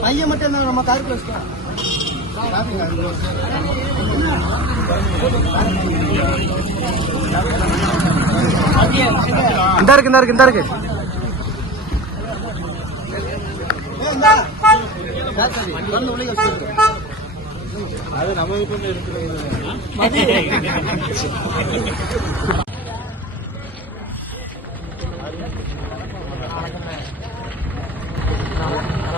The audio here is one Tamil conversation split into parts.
பையன் மட்டும் என்ன நம்ம கார் வச்சுக்கலாம் இந்த இருக்கு இந்த இருக்கு இந்த இருக்கு. வந்து உள்ள வச்சுருக்கு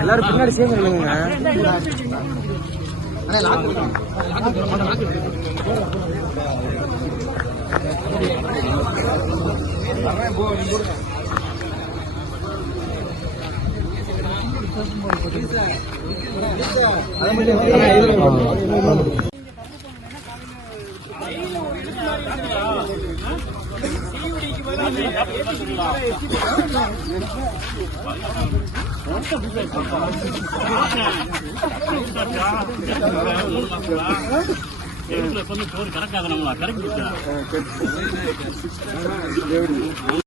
எல்லாரும் பின்னாடி சேர்ந்து நில்லுங்க. அண்ணே லாக் பண்ணுங்க கறக்காத நம்மளா கறக்கி